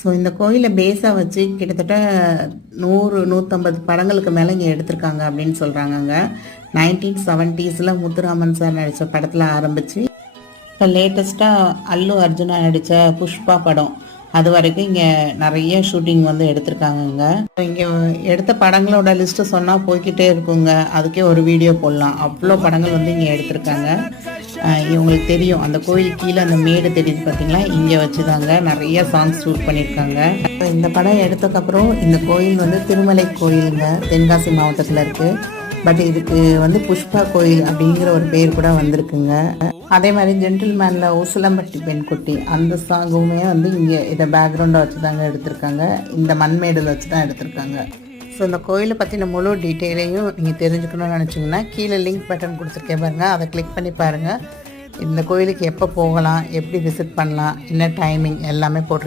So இந்த கோயிலை பேஸாக வச்சு கிட்டத்தட்ட 100-150 படங்களுக்கு மேலே இங்கே எடுத்திருக்காங்க அப்படின்னு சொல்கிறாங்கங்க. 1970s முத்துராமன் சார் நடித்த படத்தில் ஆரம்பித்து இப்போ லேட்டஸ்ட்டாக அல்லு அர்ஜுனா நடித்த புஷ்பா படம் அது வரைக்கும் இங்கே நிறைய ஷூட்டிங் எடுத்திருக்காங்கங்க. இங்கே எடுத்த படங்களோட லிஸ்ட்டு சொன்னால் போய்கிட்டே இருக்குங்க. அதுக்கே ஒரு வீடியோ போடலாம். அவ்வளோ படங்கள் இங்கே எடுத்திருக்காங்க. இவங்களுக்கு தெரியும் அந்த கோயில் கீழே அந்த மேடு தெரியுது பார்த்தீங்களா, இங்கே வச்சு தாங்க நிறைய சாங்ஸ் ஷூட் பண்ணியிருக்காங்க. இந்த படம் எடுத்ததுக்கப்புறம் இந்த கோயில் திருமலை கோயிலுங்க, தென்காசி மாவட்டத்தில் இருக்குது. பட் இதுக்கு புஷ்பா கோயில் அப்படிங்கிற ஒரு பேர் கூட வந்திருக்குங்க. அதே மாதிரி ஜென்டில்மேனில் உசிலம்பட்டி பெண்குட்டி அந்த சாங்குமே இங்கே இதை பேக்ரவுண்டாக வச்சு தாங்க எடுத்திருக்காங்க. இந்த மண்மேடில் வச்சு தான் எடுத்திருக்காங்க. ஸோ இந்த கோயிலை பற்றின முழு டீட்டெயிலையும் நீங்கள் தெரிஞ்சுக்கணும்னு நினச்சிங்கன்னா கீழே லிங்க் பட்டன் கொடுத்துருக்கேன் பாருங்கள், அதை கிளிக் பண்ணி பாருங்கள். இந்த கோயிலுக்கு எப்போ போகலாம், எப்படி விசிட் பண்ணலாம், என்ன டைமிங் எல்லாமே போட்டிருக்கேன்.